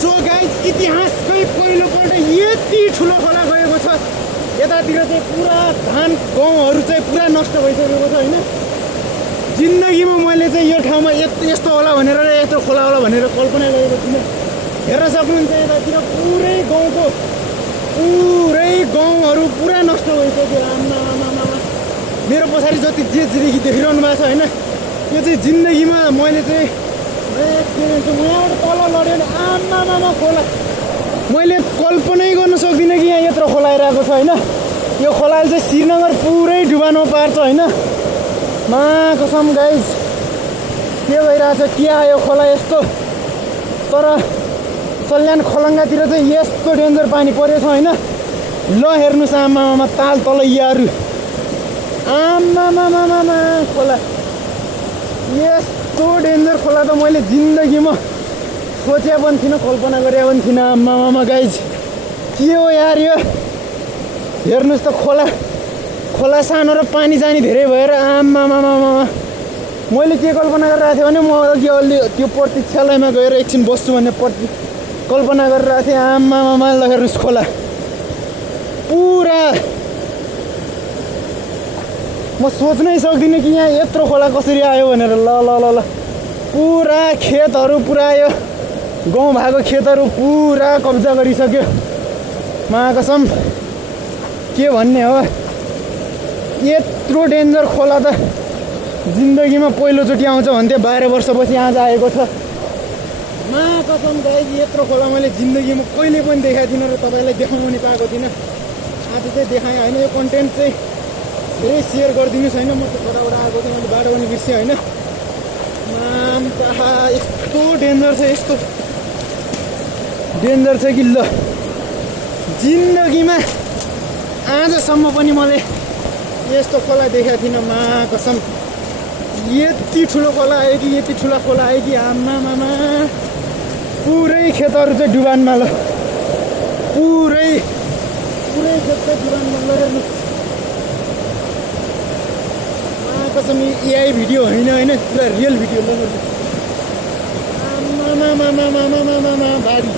So guys इतिहासकै पहिलोपल्ट यति ठुलो खोला गएको छ। यतातिर चाहिँ पुरा धान गहुँहरू चाहिँ पुरा नष्ट भइसकेको छ होइन। जिन्दगीमा मैले चाहिँ यो ठाउँमा यस्तो होला भनेर यत्रो खोला होला भनेर कल्पना गरेको थिइनँ। हेर्न सक्नुहुन्छ यतातिर पुरै गहुँहरू पुरा नष्ट भइसक्यो। आमा मेरो पछाडि जति जे देखिरहनु भएको छ होइन, यो चाहिँ जिन्दगीमा मैले चाहिँ यहाँबाट तल लड्यो आमा खोला मैले कल्पनै गर्न सक्दिनँ कि यहाँ यत्रो खोला आइरहेको छ होइन। यो खोलाले चाहिँ श्रीनगर पुरै डुबानमा पार्छ होइन। मा कसम गाइज के भइरहेछ, के आयो खोला यस्तो। तर सल्यान खलङ्गातिर चाहिँ यस्तो डेन्जर पानी परेछ होइन। ल हेर्नुहोस् आमामा ताल तलैयाहरू आमामामामा खोला, यस्तो डेन्जर खोला त मैले जिन्दगीमा सोचे पनि थिइनँ, कल्पना गरे पनि थिइनँ। आमामामा गाइज के हो यार यो, हेर्नुहोस् त खोला सानो र पानी जाने धेरै भएर आमामामा मैले के कल्पना गरिरहेको थिएँ भने म अघि अलि त्यो प्रतीक्षालयमा गएर एकछिन बस्छु भन्ने कल्पना गरिरहेको थिएँ। आमामामा ल हेर्नुहोस् खोला पुरा, म सोच्नै सक्दिनँ कि यहाँ यत्रो खोला कसरी आयो भनेर। ल ल ल ल पुरा खेतहरू पुरा यो गाउँ भएको खेतहरू पुरा कब्जा गरिसक्यो। महाकसम के भन्ने हो, यत्रो डेन्जर खोला त जिन्दगीमा पहिलोचोटि आउँछ भन्थ्यो, 12 वर्षपछि आज आएको छ। महाकसम गाइज यत्रो खोला मैले जिन्दगीमा कहिले पनि देखाएको थिइनँ र तपाईँलाई देखाउनु नि पाएको थिइनँ। आज चाहिँ देखाएँ होइन। यो कन्टेन्ट चाहिँ धेरै सेयर गरिदिनुहोस् होइन। म त छोराबाट आएको थिएँ, मैले बाटो पनि बिर्सेँ होइन। यस्तो डेन्जर छ, यस्तो डेन्जर छ कि ल जिन्दगीमा आजसम्म पनि मैले यस्तो खोला देखाएको थिइनँ। मा कसम यति ठुलो खोला आयो कि यति ठुलो खोला आयो कि आमामामा पुरै खेतहरू चाहिँ डुबानमा ल पुरै खेत चाहिँ डुबानमा ल हेर्नु। कसम एआई भिडियो होइन पुरा रियल भिडियो ल। आमामामामामामामा बाढी